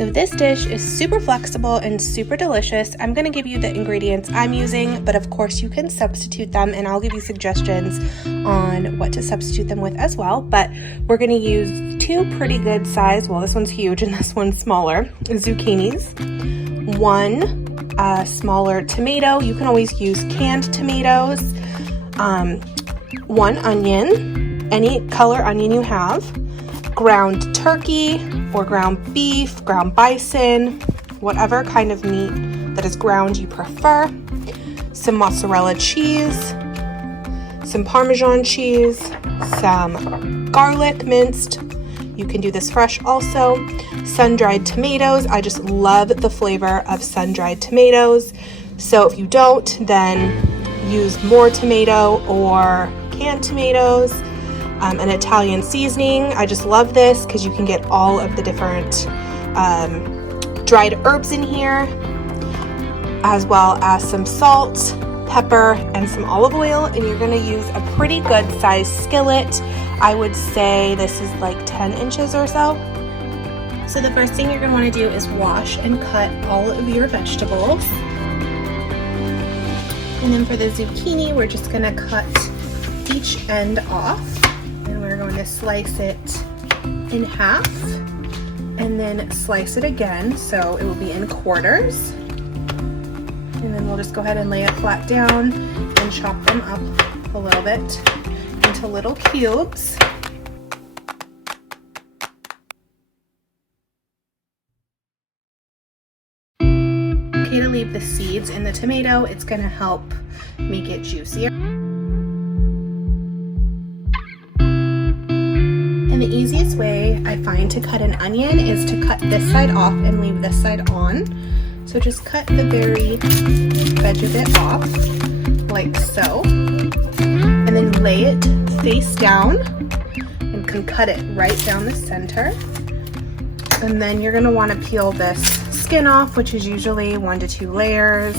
So this dish is super flexible and super delicious. I'm going to give you the ingredients I'm using, but of course you can substitute them, and I'll give you suggestions on what to substitute them with as well. But we're going to use 2 pretty good size, well, this one's huge and this one's smaller, zucchinis, 1 smaller tomato. You can always use canned tomatoes, 1 onion, any color onion you have, ground turkey or ground beef, ground bison, whatever kind of meat that is ground you prefer, some mozzarella cheese, some Parmesan cheese, some garlic minced. You can do this fresh also. Sun-dried tomatoes. I just love the flavor of sun-dried tomatoes. So if you don't, then use more tomato or canned tomatoes. An Italian seasoning. I just love this because you can get all of the different dried herbs in here, as well as some salt, pepper, and some olive oil. And you're going to use a pretty good sized skillet. I would say this is like 10 inches or so. So the first thing you're going to want to do is wash and cut all of your vegetables. And then for the zucchini, we're just going to cut each end off. And we're going to slice it in half and then slice it again so it will be in quarters. And then we'll just go ahead and lay it flat down and chop them up a little bit into little cubes. Okay to leave the seeds in the tomato. It's going to help make it juicier. And the easiest way I find to cut an onion is to cut this side off and leave this side on. So just cut the very edge of it off, like so. And then lay it face down and can cut it right down the center. And then you're gonna wanna peel this skin off, which is usually 1 to 2 layers.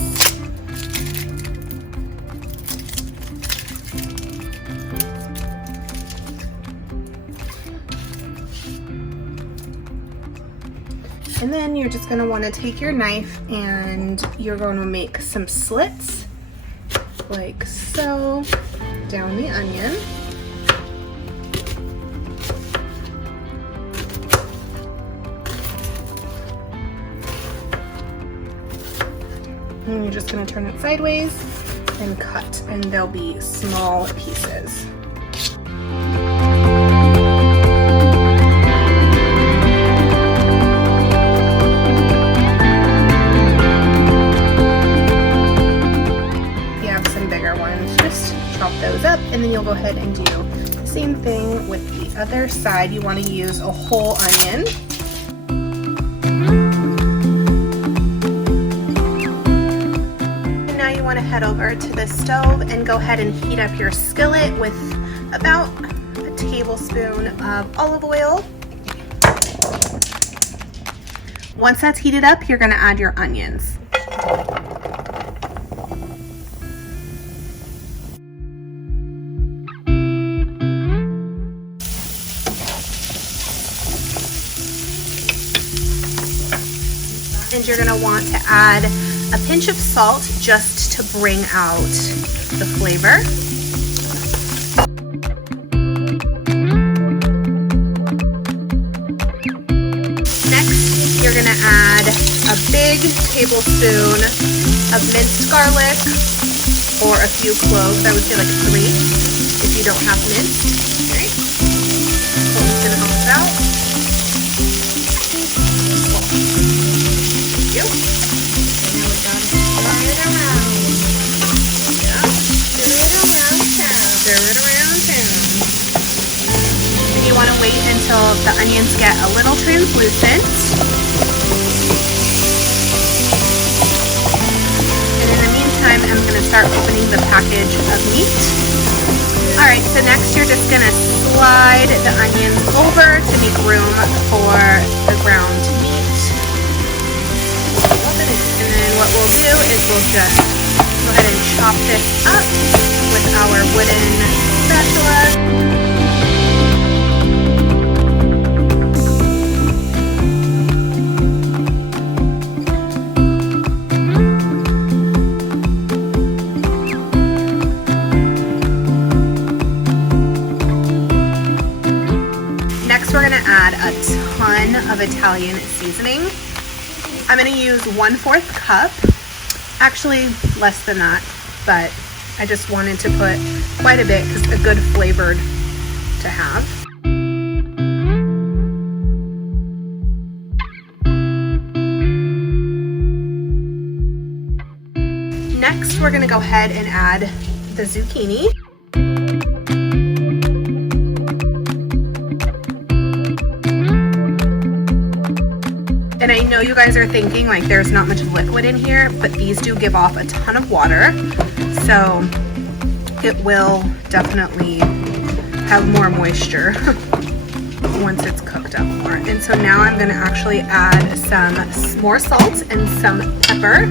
And then you're just going to want to take your knife and you're going to make some slits, like so, down the onion. And you're just going to turn it sideways and cut, and they'll be small pieces. Those up, and then you'll go ahead and do the same thing with the other side. You want to use a whole onion. And now you want to head over to the stove and go ahead and heat up your skillet with about a tablespoon of olive oil. Once that's heated up, you're going to add your onions. And you're going to want to add a pinch of salt just to bring out the flavor. Next, you're going to add a big tablespoon of minced garlic, or a few cloves. I would say like 3 if you don't have minced. Okay. So I'm just going to help us out. And now we're going to stir it around. Yeah, stir it around town. And you want to wait until the onions get a little translucent. And in the meantime, I'm going to start opening the package of meat. Alright, so next you're just going to slide the onions over to make room for the ground meat. And then what we'll do is we'll just go ahead and chop this up with our wooden spatula. Next, we're gonna add a ton of Italian seasoning. I'm gonna use 1/4 cup, actually less than that, but I just wanted to put quite a bit because it's a good flavored to have. Next, we're gonna go ahead and add the zucchini. And I know you guys are thinking like there's not much liquid in here, but these do give off a ton of water. So it will definitely have more moisture once it's cooked up more. And so now I'm gonna actually add some more salt and some pepper.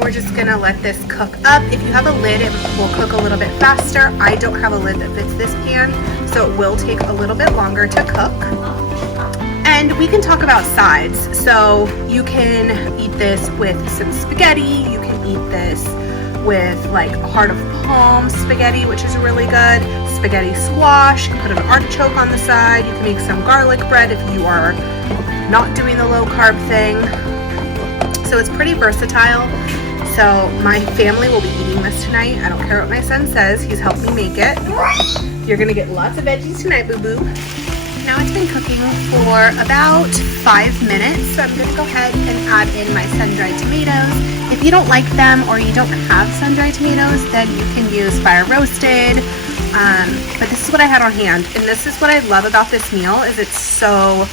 We're just gonna let this cook up. If you have a lid, it will cook a little bit faster. I don't have a lid that fits this pan, so it will take a little bit longer to cook. And we can talk about sides. So you can eat this with some spaghetti. You can eat this with like heart of palm spaghetti, which is really good. Spaghetti squash. You can put an artichoke on the side. You can make some garlic bread if you are not doing the low carb thing. So it's pretty versatile. So my family will be eating this tonight. I don't care what my son says. He's helped me make it. You're gonna get lots of veggies tonight, boo-boo. Now it's been cooking for about 5 minutes. So I'm gonna go ahead and add in my sun-dried tomatoes. If you don't like them or you don't have sun-dried tomatoes, then you can use fire roasted. But this is what I had on hand. And this is what I love about this meal is it's so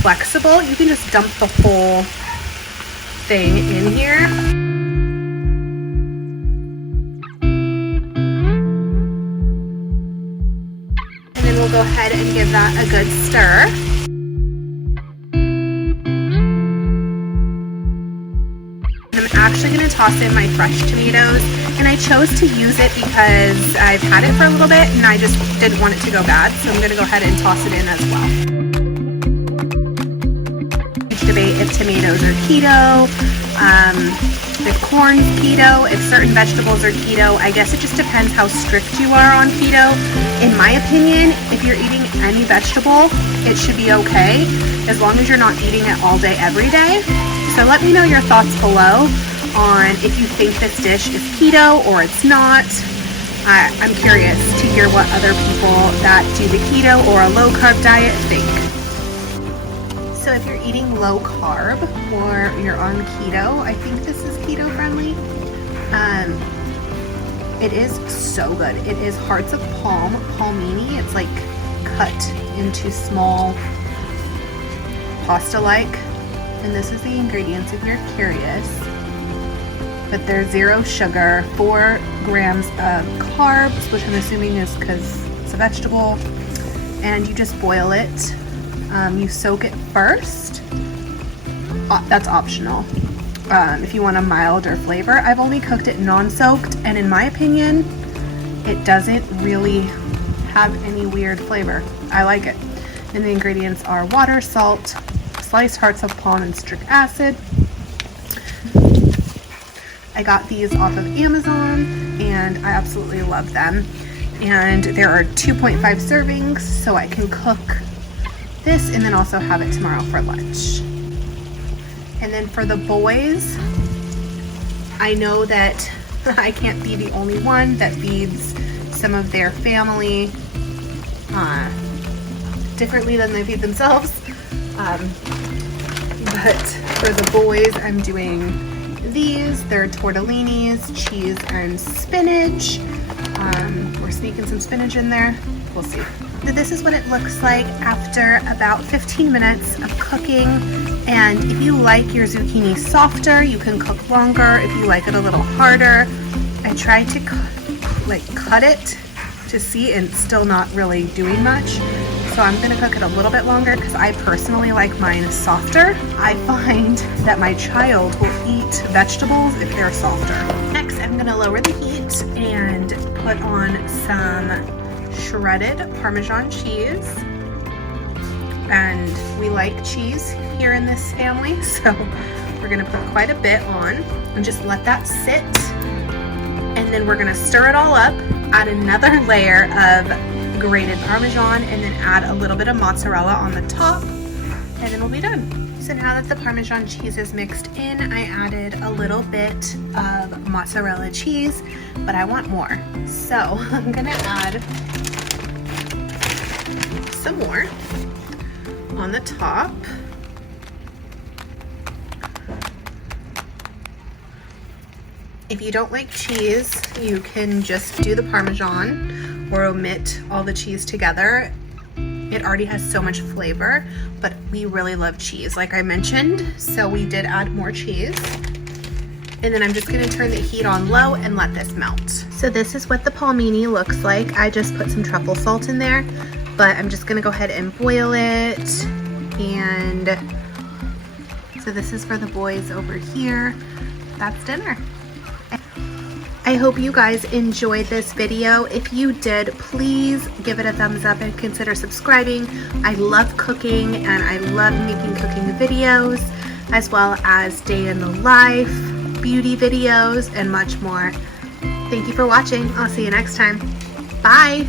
flexible. You can just dump the whole thing in here. And then we'll go ahead and give that a good stir. I'm actually going to toss in my fresh tomatoes, and I chose to use it because I've had it for a little bit and I just didn't want it to go bad, so I'm going to go ahead and toss it in as well. Debate if tomatoes are keto, if corn's keto, if certain vegetables are keto. I guess it just depends how strict you are on keto. In my opinion, if you're eating any vegetable, it should be okay, as long as you're not eating it all day, every day. So let me know your thoughts below on if you think this dish is keto or it's not. I'm curious to hear what other people that do the keto or a low carb diet think. So if you're eating low carb or you're on keto, I think this is keto friendly. It is so good. It is hearts of palmini. It's like cut into small pasta-like. And this is the ingredients if you're curious. But there's 0 sugar, 4 grams of carbs, which I'm assuming is because it's a vegetable. And you just boil it. You soak it first. That's optional. If you want a milder flavor. I've only cooked it non-soaked, and in my opinion, it doesn't really have any weird flavor. I like it. And the ingredients are water, salt, sliced hearts of palm, and citric acid. I got these off of Amazon, and I absolutely love them. And there are 2.5 servings, so I can cook this and then also have it tomorrow for lunch. And then for the boys, I know that I can't be the only one that feeds some of their family differently than they feed themselves. But for the boys, I'm doing these. They're tortellinis, cheese, and spinach. We're sneaking some spinach in there. We'll see. So this is what it looks like after about 15 minutes of cooking. And if you like your zucchini softer, you can cook longer. If you like it a little harder, I tried to cut it to see, and it's still not really doing much. So I'm gonna cook it a little bit longer because I personally like mine softer. I find that my child will eat vegetables if they're softer. Next, I'm gonna lower the heat and put on some shredded Parmesan cheese. And we like cheese here in this family, so we're gonna put quite a bit on and just let that sit And then we're gonna stir it all up, add another layer of grated Parmesan, and then add a little bit of mozzarella on the top, and then we'll be done. So now that the Parmesan cheese is mixed in, I added a little bit of mozzarella cheese, but I want more. So I'm gonna add some more on the top. If you don't like cheese, you can just do the Parmesan or omit all the cheese together. It already has so much flavor, but we really love cheese, like I mentioned, so we did add more cheese. And then I'm just gonna turn the heat on low and let this melt. So this is what the palmini looks like. I just put some truffle salt in there, but I'm just gonna go ahead and boil it. And so this is for the boys over here. That's dinner. I hope you guys enjoyed this video. If you did, please give it a thumbs up and consider subscribing. I love cooking and I love making cooking videos, as well as day in the life, beauty videos, and much more. Thank you for watching. I'll see you next time. Bye.